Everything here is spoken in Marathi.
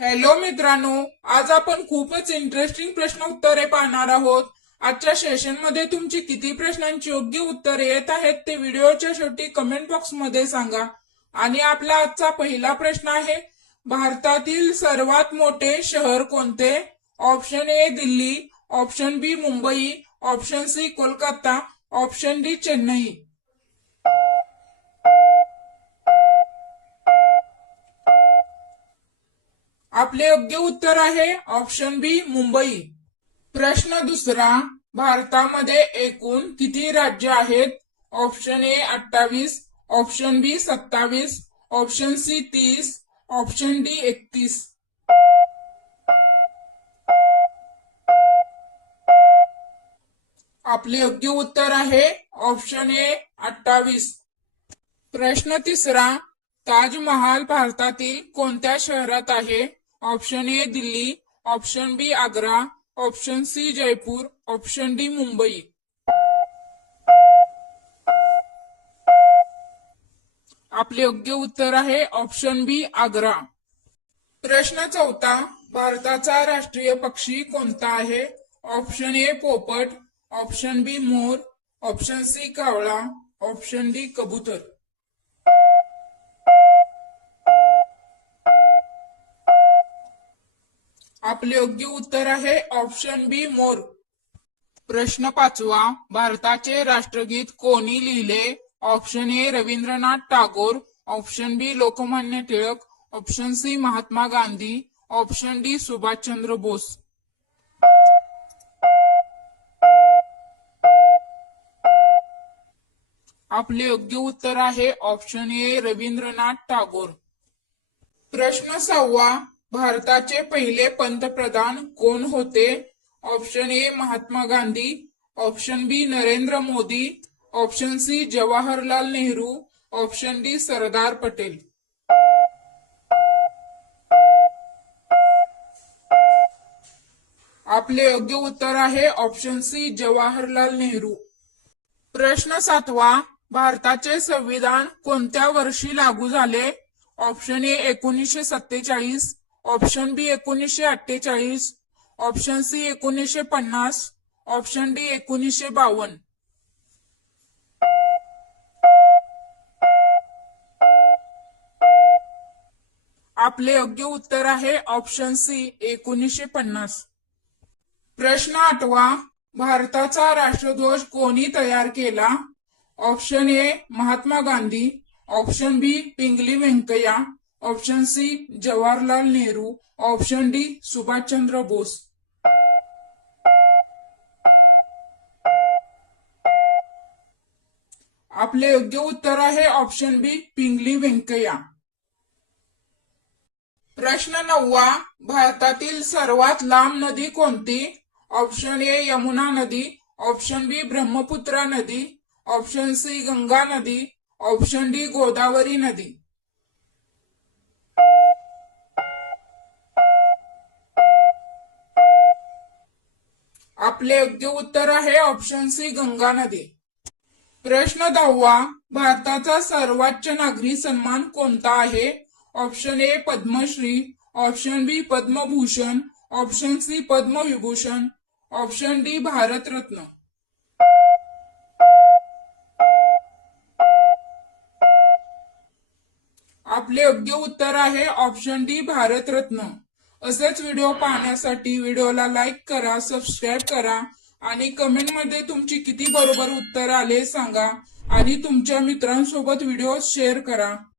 हॅलो मित्रांनो, आज आपण खूपच इंटरेस्टिंग प्रश्न उत्तरे पाहणार आहोत। आजच्या सेशन मध्ये तुमची किती प्रश्नांची योग्य उत्तरे येत आहेत ते व्हिडिओच्या शेवटी कमेंट बॉक्स मध्ये सांगा। आणि आपला आजचा पहिला प्रश्न आहे, भारतातील सर्वात मोठे शहर कोणते? Option A Delhi, option B Mumbai, option C Kolkata, option D Chennai. आपले योग्य उत्तर आहे ऑप्शन बी मुंबई। प्रश्न दुसरा, भारतामध्ये एकूण किती राज्य आहेत? Option A 28, option B 27, option C 30, option D 31। आपले योग्य उत्तर आहे ऑप्शन ए 28। प्रश्न तिसरा, ताजमहाल भारतातील कोणत्या शहरात आहे? Option A Delhi, option B Agra, option C Jaipur, option D Mumbai. आपले योग्य उत्तर आहे ऑप्शन बी आग्रा। प्रश्न चौथा, भारताचा राष्ट्रीय पक्षी कोणता आहे? ऑप्शन ए पोपट, ऑप्शन बी मोर, ऑप्शन सी कावळा, ऑप्शन डी कबूतर। आपले योग्य उत्तर आहे ऑप्शन बी मोर। प्रश्न पाचवा, भारताचे राष्ट्रगीत कोणी लिहिले? Option A Rabindranath Tagore, option B Lokmanya Tilak, option C Mahatma Gandhi, option D Subhash Chandra Bose. आपले योग्य उत्तर आहे ऑप्शन ए रवींद्रनाथ टागोर। प्रश्न सहावा, भारताचे पहिले पंतप्रधान कोण होते? Option A Mahatma Gandhi, option B Narendra Modi, option C Jawaharlal Nehru, option D Sardar Patel. आपले योग्य उत्तर आहे ऑप्शन सी जवाहरलाल नेहरू। प्रश्न सातवा, भारताचे संविधान कोणत्या वर्षी लागू झाले? Option A 1947, option B 1948, option C 1950, option D 1952। आपले योग्य उत्तर आहे ऑप्शन सी 1950। प्रश्न आठवा, भारताचा राष्ट्रध्वज कोणी तयार केला? Option A Mahatma Gandhi, option B Pingali Venkayya, option C Jawaharlal Nehru, option D Subhash Chandra Bose. आपले योग्य उत्तर आहे ऑप्शन बी पिंगली व्यंकय्या। प्रश्न नववा, भारतातील सर्वात लांब नदी कोणती? ऑप्शन ए यमुना नदी, ऑप्शन बी ब्रह्मपुत्रा नदी, ऑप्शन सी गंगा नदी, ऑप्शन डी गोदावरी नदी। आपले योग्य उत्तर आहे ऑप्शन सी गंगा नदी। प्रश्न 10वा, भारताचा सर्वोच्च नागरी सन्मान कोणता आहे? Option A Padma Shri, option B Padma Bhushan, option C Padma Vibhushan, option D Bharat Ratna. आपले योग्य उत्तर आहे ऑप्शन डी भारतरत्न। असेच व्हिडिओ पाहण्यासाठी व्हिडिओला लाईक करा, सबस्क्राईब करा आणि कमेंटमध्ये तुमची किती बरोबर उत्तर आले सांगा आणि तुमच्या मित्रांसोबत व्हिडिओ शेअर करा।